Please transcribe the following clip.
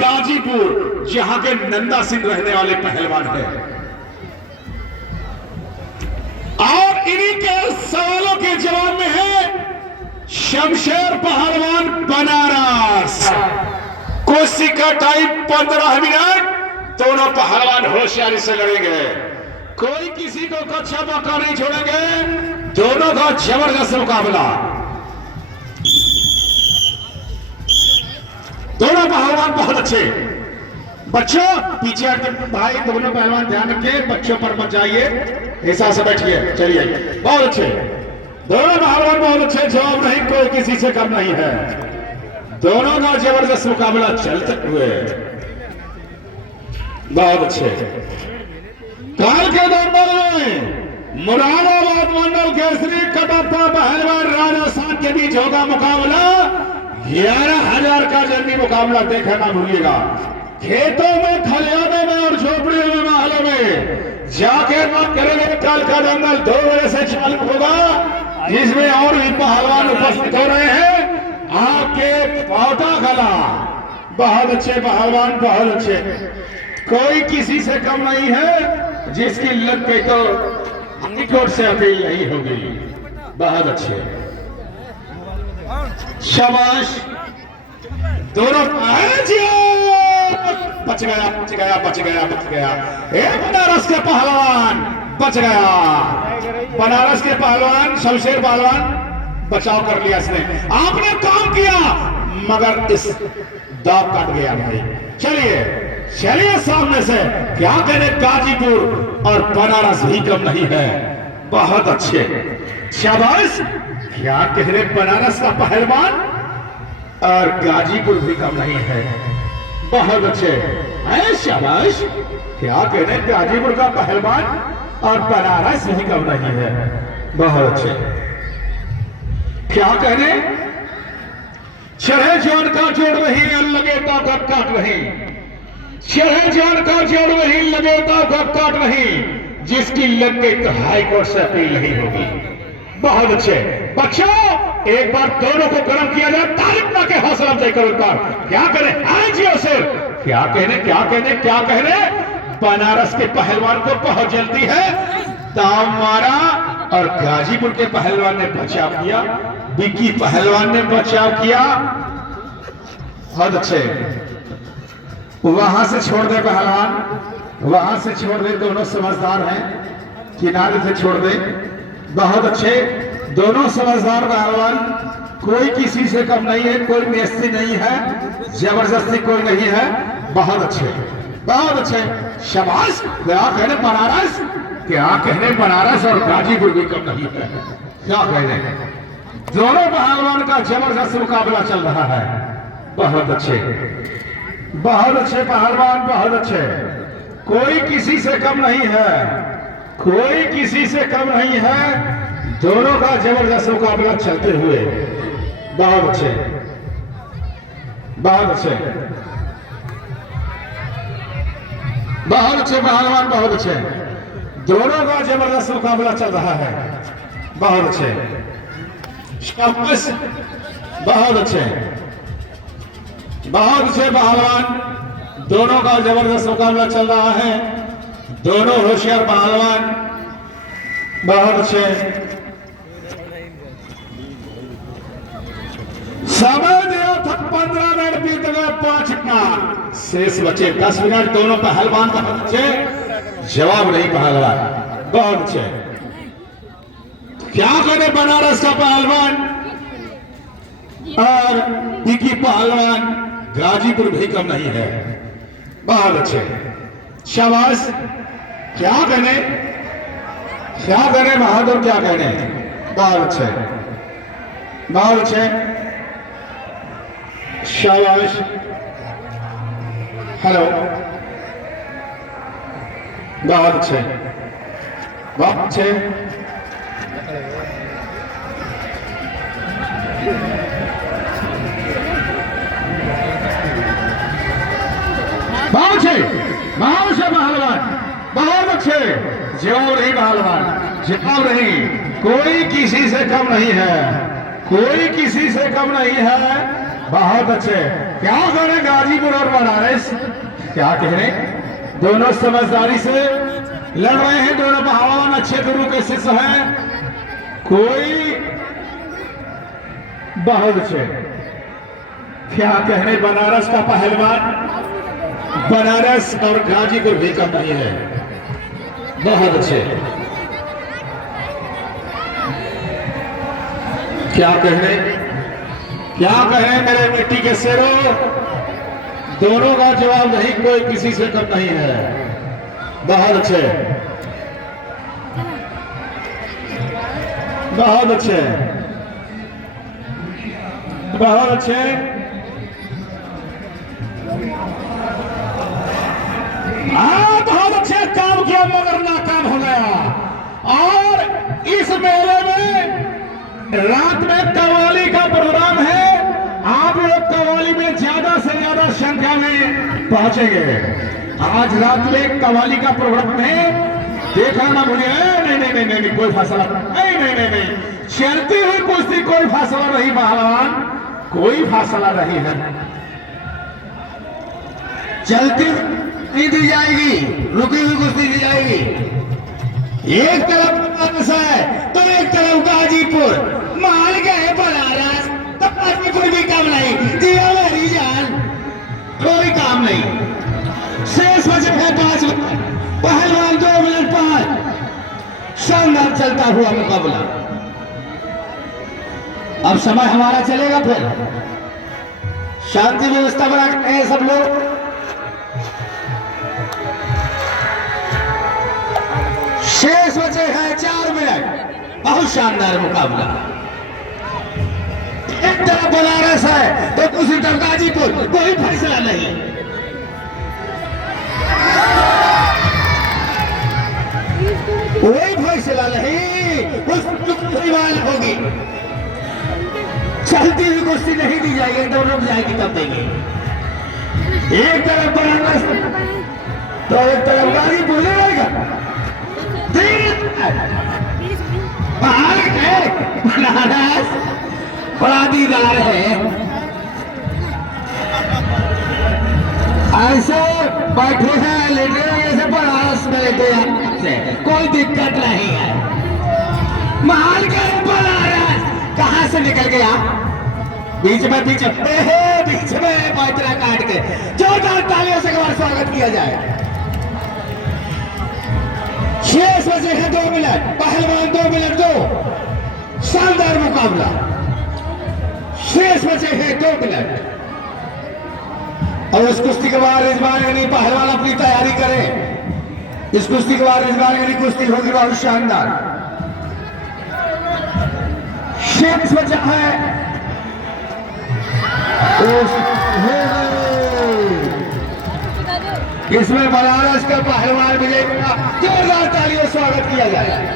गाजीपुर, जहां के नंदा सिंह रहने वाले पहलवान हैं। और इन्हीं के सवालों के जवाब में है शमशेर पहलवान बनारस। कुर्सी का टाइम 15 मिनट। दोनों पहलवान होशियारी से लड़ेंगे, कोई किसी को कच्चा मौका नहीं छोड़ेंगे। दोनों का जबरदस्त मुकाबला। दोनों पहलवान बहुत अच्छे। बच्चों पीछे हटके भाई, दोनों पहलवान ध्यान रखिए, बच्चों पर मत जाइए, हिसाब से बैठिए। चलिए, बहुत अच्छे दोनों पहलवान, बहुत अच्छे। जवाब नहीं, कोई किसी से कम नहीं है। दोनों का जबरदस्त मुकाबला चलते हुए बहुत अच्छे। काल के दौर में मुरादाबाद मंडल केसरी कटप्पा पहलवान राजस्थान के बीच होगा मुकाबला। 11,000 का जंगी मुकाबला देखना ना भूलिएगा। खेतों में, खलिहानों में और झोपड़ियों में, महलों में जाके मत करेंगे। कल का दंगल 2 बजे से चालू होगा, जिसमें और भी पहलवान उपस्थित हो रहे हैं। आपके पौटा कला बहुत अच्छे पहलवान, बहुत अच्छे, कोई किसी से कम नहीं है। जिसकी लग गई तो हाईकोर्ट से अपील नहीं होगी। बहुत अच्छे, शाबाश। दोनों बच गया, बच गया, बच गया, बच गया। बनारस के पहलवान बच गया। बनारस के पहलवान शमशेर पहलवान बचाव कर लिया इसने। आपने काम किया, मगर इस दाव काट गया भाई। चलिए चलिए, सामने से क्या कहने, गाजीपुर और बनारस भी कम नहीं है। बहुत अच्छे, शाबाश। क्या कह रहे, बनारस का पहलवान और गाजीपुर भी कम नहीं है। बहुत अच्छे है, शाबाश। क्या कह रहे, गाजीपुर का पहलवान और बनारस भी कम नहीं है। बहुत अच्छे। क्या कह रहे, चढ़े जान का जोड़ रही, लगे ताकत काट रही। चढ़े जान का जोड़ रही, लगे ताकत काट रही। जिसकी लग गई तो हाईकोर्ट से अपील नहीं होगी। बहुत अच्छे बच्चों, एक बार दोनों को गर्म किया जाए, तारीफ ना के हौसला देकर एक बार। क्या करें, हाँ जी सर, क्या कहने, क्या कहने, क्या कहने। बनारस के पहलवान को बहुत जल्दी है, दाव मारा और गाजीपुर के पहलवान ने बचाव किया। विकी पहलवान ने बचाव किया। बहुत अच्छे, वहां से छोड़ दे पहलवान, वहां से छोड़ दे। दोनों समझदार हैं, किनारे से छोड़ दे। बहुत अच्छे, दोनों समझदार पहलवान, कोई किसी से कम नहीं है, कोई मेस्ती नहीं है, जबरदस्ती कोई नहीं है। बहुत अच्छे, बहुत अच्छे, शाबाश। क्या कहने बनारस, क्या कहने बनारस और गाजीपुर भी कम नहीं है। क्या कहने, दोनों पहलवान का जबरदस्त मुकाबला चल रहा है। बहुत अच्छे, बहुत अच्छे पहलवान, बहुत अच्छे, कोई किसी से कम नहीं है, कोई किसी से कम नहीं है। दोनों का जबरदस्त मुकाबला चलते हुए बहुत अच्छे, बहुत अच्छे, बहुत अच्छे पहलवान, बहुत अच्छे। दोनों का जबरदस्त मुकाबला चल रहा है। बहुत अच्छे, शाबाश। बहुत अच्छे, बहुत अच्छे पहलवान, दोनों का जबरदस्त मुकाबला चल रहा है। दोनों होशियार पहलवान, बहुत अच्छे। समय दिया था 15 मिनट, बीत गए 5 मिनट, शेष बचे 10 मिनट। दोनों पहलवान बहुत अच्छे, जवाब नहीं पहलवान, बहुत अच्छे। क्या करे, बनारस का पहलवान और विकी पहलवान, गाजीपुर भी कम नहीं है। बहुत अच्छे, शाबाश। क्या कहने, क्या कहने बहादुर, क्या कहने। बहुत अच्छे, बहुत अच्छे, शाबाश। हेलो, बहुत अच्छे, बहुत अच्छे। बहुत अच्छे, बहुत अच्छे पहलवान, बहुत अच्छे। जवाब नहीं पहलवान, जवाब नहीं, कोई किसी से कम नहीं है, कोई किसी से कम नहीं है। बहुत अच्छे, क्या कह रहे गाजीपुर और बनारस, क्या कह रहे, दोनों समझदारी से लड़ रहे हैं, दोनों पहलवान अच्छे गुरु के शिष्य हैं। कोई बहुत अच्छे, क्या कह रहे, बनारस का पहलवान, बनारस और गाजीपुर भी कम नहीं है, बहुत अच्छे। क्या कह रहे, क्या कहें मेरे मिट्टी के शेरों, दोनों का जवाब नहीं, कोई किसी से कम नहीं है, बहुत अच्छे, बहुत अच्छे, बहुत अच्छे। बहुत अच्छे काम किया मगर नाकाम हो गया। और इस मेले में रात में कव्वाली का प्रोग्राम है, आप लोग कव्वाली में ज्यादा से ज्यादा संख्या में पहुंचेंगे। आज रात में कव्वाली का प्रोग्राम है, देखा ना मुझे, नहीं नहीं नहीं नहीं कोई फैसला नहीं, नहीं नहीं नहीं, चलती हुई कुश्ती कोई फैसला नहीं पहलवान, कोई फैसला नहीं है, चलती नहीं दी जाएगी, रुकी हुई कुश्ती दी जाएगी। एक तरफ बनारस है तो एक तरफ गाजीपुर, मान गए बनारस तो गाजीपुर भी काम नहीं, दिया मेरी जान, कोई काम नहीं। शेष बचे है 5 मिनट, पहलवान 2 मिनट 5, शानदार चलता हुआ मुकाबला। अब समय हमारा चलेगा, फिर शांति व्यवस्था बना हैं सब लोग। शेष बचे हैं 4 मिनट, बहुत शानदार मुकाबला। एक तरफ बनारस है तो दूसरी तरफ गाजीपुर, कोई फैसला नहीं, कोई फैसला नहीं, कुश्ती होगी, चलती हुई कुश्ती नहीं दी जाएगी, तो रुक जाएगी तब देंगे। एक तरफ बनारस तो एक तरफ गाजीपुर रहेगा, बनारस बड़ा दीदार है, ऐसे बैठे हैं लेटे ऐसे बनारस में लेटे हैं, कोई दिक्कत नहीं है। महाल के बनारस कहां से निकल गया, बीच में बीच में पैतरा काट के जोरदार तालियों से एक बार स्वागत किया जाए। 6 बजे है 2 मिनट, पहलवान 2 मिनट 2, शानदार मुकाबला। 6 बजे है 2 मिनट, और इस कुश्ती के बाद रिजवान यानी पहलवान अपनी तैयारी करें। इस कुश्ती के बाद रिजवान यानी कुश्ती होगी बहुत शानदार। 6 बजे है, इसमें बनारस का पहलवान विजय का जोरदार तालियों स्वागत किया जाए।